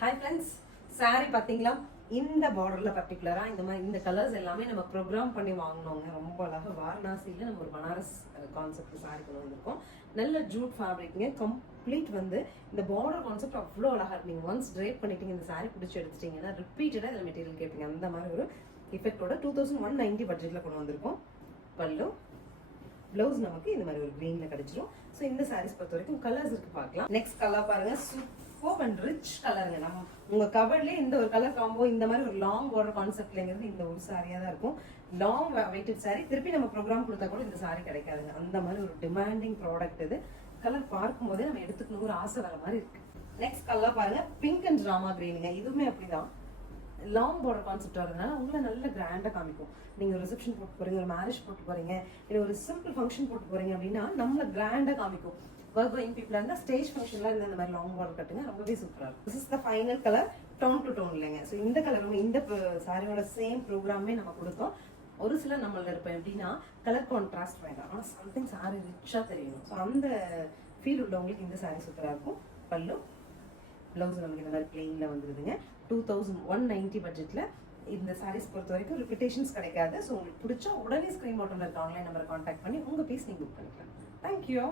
Hi friends, sorry பார்த்தீங்களா? இந்த பார்டர்ல பர்டிகுலரா இந்த மாதிரி இந்த கலர்ஸ் எல்லாமே நம்ம ப்ரோக்ராம் பண்ணி வாங்கினோங்க. ரொம்ப அழகாக வாரணாசியில் நம்ம ஒரு பனாரஸ் கான்செப்ட் சாரி கொண்டு வந்திருக்கோம். நல்ல ஜூட் ஃபேப்ரிக்ங்க. கம்ப்ளீட் வந்து இந்த பார்டர் கான்செப்ட் அவ்வளோ அழகாக இருக்கு. நீங்கள் ஒன்ஸ் ட்ரேப் பண்ணிட்டீங்க, இந்த சாரி பிடிச்சி எடுத்துட்டீங்கன்னா ரிப்பீட்டடாக இதில் மெட்டீரியல் கேட்பீங்க. அந்த மாதிரி ஒரு எஃபெக்டோட 2190 பட்ஜெட்டில் கொண்டு வந்திருக்கோம். பல்லு ப்ளவுஸ் நமக்கு இந்த மாதிரி ஒரு க்ரீனில் கிடைச்சிரும். ஸோ இந்த சாரீஸ் பொறுத்த வரைக்கும் கலர்ஸ் இருக்கு, பார்க்கலாம். நெக்ஸ்ட் கலர் பாருங்க, சூப்பர் அண்ட் ரிச் கலருங்க. நம்ம உங்க கவர்லேயே இந்த ஒரு கலர் காம்போ இந்த மாதிரி ஒரு லாங் பார்டர் கான்செப்ட்லங்கிறது இந்த ஒரு சாரியா தான் இருக்கும். Long waited sorry. திருப்பி நம்ம ப்ரோக்ராம் கொடுத்தா கூட இந்த சாரி கிடைக்காதுங்க. அந்த மாதிரி ஒரு டிமாண்டிங் ப்ராடக்ட் இது. கலர் பார்க்கும் போதே நம்ம எடுத்துக்கணும் ஒரு ஆசை வர மாதிரி இருக்கு. நெக்ஸ்ட் கலர் பாருங்க, பிங்க் அண்ட் ராமா கிரீனுங்க. இதுவுமே அப்படிதான் லாங் பார்டர் கான்செப்ட் வரதுனால உங்களை நல்ல கிராண்டா காமிக்கும். நீங்க ஒரு ரிசப்ஷன் போட்டு போறீங்க, ஒரு மேரேஜ் போட்டு போறீங்க, இல்லை ஒரு சிம்பிள் ஃபங்க்ஷன் போட்டு போறீங்க அப்படின்னா நம்மள கிராண்டா காமிக்கும். ஒர்க் கோயிங் பீப்புளா இருந்தா ஸ்டேஜ் ஃபங்க்ஷன்ல இருந்து இந்த மாதிரி லாங் பார்டர் கட்டுங்க, ரொம்பவே சூப்பரா இருக்கும். This is the final colour, tone to tone இல்லைங்க. ஸோ இந்த கலரும் இந்த சாரியோட சேம் ப்ரோக்ராமே நம்ம கொடுத்தோம். ஒரு சில நம்மள இருப்போம் எப்படின்னா கலர் கான்ட்ராஸ்ட் வேண்டாம், ஆனால் சம்திங் சாரி ரிச்சா தெரியணும். ஸோ அந்த ஃபீல் உள்ளவங்களுக்கு இந்த சாரி சூப்பரா இருக்கும். பல்லு ப்ளவுஸ் நமக்கு இந்த மாதிரி பிளெயினில் வந்துருதுங்க. 2190 பட்ஜெட்டில் இந்த சாரீஸ் பொறுத்த வரைக்கும் ரிப்பிட்டேஷன்ஸ் கிடைக்காது. ஸோ உங்களுக்கு பிடிச்சா உடனே ஸ்க்ரீன் பாட்டமில் இருக்க ஆன்லைன் நம்பரை கான்டாக்ட் பண்ணி உங்கள் பீஸ் நீங்கள் புக் பண்ணிக்கலாம். தேங்க்யூ.